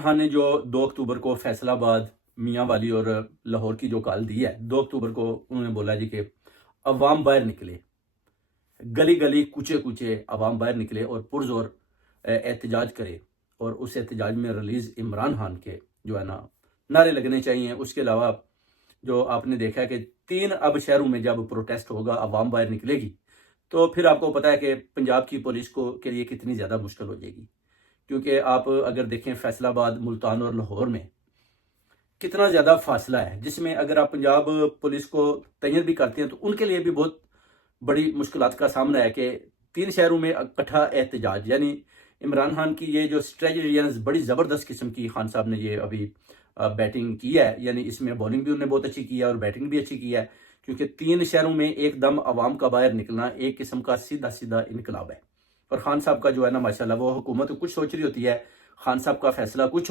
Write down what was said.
خان نے جو 2 اکتوبر کو فیصل آباد، میاں والی اور لاہور کی جو کال دی ہے، 2 اکتوبر کو انہوں نے بولا جی کہ عوام باہر نکلے، گلی گلی کوچے کوچے عوام باہر نکلے اور پرزور احتجاج کرے، اور اس احتجاج میں ریلیز عمران خان کے جو ہے نا نعرے لگنے چاہیے۔ اس کے علاوہ جو آپ نے دیکھا ہے کہ 3 اب شہروں میں جب پروٹیسٹ ہوگا، عوام باہر نکلے گی، تو پھر آپ کو پتا ہے کہ پنجاب کی پولیس کے لیے کتنی زیادہ مشکل ہو جائے گی، کیونکہ آپ اگر دیکھیں فیصل آباد، ملتان اور لاہور میں کتنا زیادہ فاصلہ ہے، جس میں اگر آپ پنجاب پولیس کو تعین بھی کرتے ہیں تو ان کے لیے بھی بہت بڑی مشکلات کا سامنا ہے کہ 3 شہروں میں اکٹھا احتجاج، یعنی عمران خان کی یہ جو اسٹریٹجی ہے بڑی زبردست قسم کی خان صاحب نے یہ ابھی بیٹنگ کی ہے، یعنی اس میں بولنگ بھی انہوں نے بہت اچھی کی ہے اور بیٹنگ بھی اچھی کی ہے، کیونکہ 3 شہروں میں ایک دم عوام کا باہر نکلنا ایک قسم کا سیدھا سیدھا انقلاب ہے۔ اور خان صاحب کا جو ہے نا ماشاءاللہ وہ حکومت کچھ سوچ رہی ہوتی ہے، خان صاحب کا فیصلہ کچھ